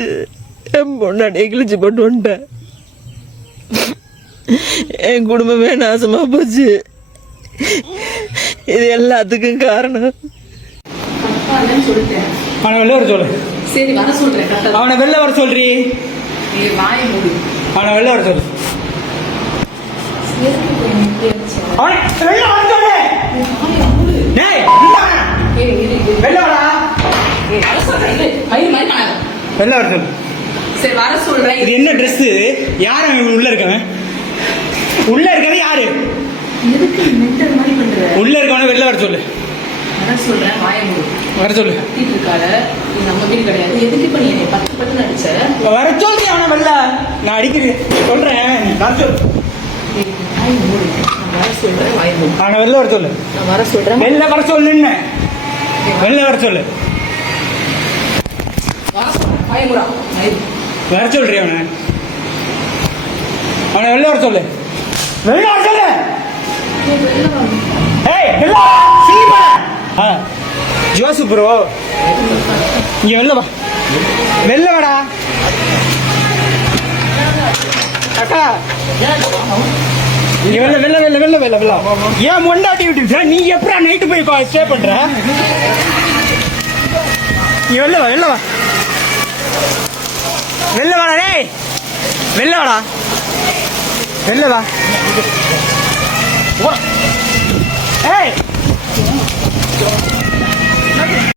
சொல்லிட்டு என் பொண்ணாடியை கிழிச்சு போட்டு வந்துட்டேன். என் குடும்பமே நாசமா போச்சு. இது எல்லாத்துக்கும் காரணம். அவனை வெளில வர சொல்லு. சரி வர சொல்றேன். அவனை வெளில வர சொல்றி. வாய் மூடு. அவனை வெளில வர சொல்லு. அவனை வெளில வர சொல்லு. டேய் வெளில வாடா. வர சொல்றேன். வெளில வர சொல்லு. சரி வர சொல்றேன். இது என்ன ட்ரெஸ்? யார் உள்ள இருக்கவன்? உள்ள இருக்கவன் யாரு? எதுக்கு மென்டல் மாதிரி பண்ற? உள்ள இருக்கவன வெளில வர சொல்லு. வர சொல்றேன். வாயை மூடு. வர சொல்லு. கத்திட்டு இருக்காத. இது நம்ம வீடு கிடையாது. எதுக்கு இப்ப நீ என்னை பத்து பத்து அடிச்ச? வர சொல்லி அவனை வெளில. நான் அடிக்கிறேன் சொல்றேன். வர சொல்லு. வாயை மூடு. நான் வர சொல்றேன். வாயை மூடு. அவனை வெளில வர சொல்லு. நான் வர சொல்றேன். வெளில வர சொல்லுன்னு. வெளில வர சொல்லு. வர சொல்றேன். வாயை மூடா. வர சொல்றி அவனை. அவனை வெளில வர சொல்லு. வெளில வர சொல்லு. ஏய் வெளில வா. சீமா. ஜோசு ப்ரோ இங்க வெளில வா. வெளில வாடா. அக்கா நீ வெளில வெளில வெளில வெளில வெளில வெளில. ஏன் மொண்டாட்டி விட்டு நீ எப்படா நைட்டு போய் ஸ்டே பண்ற? நீ வெளில வா. வெளில வா. வெளில வாடா. டேய் வெளில வாடா. வெளில வா. ஏய்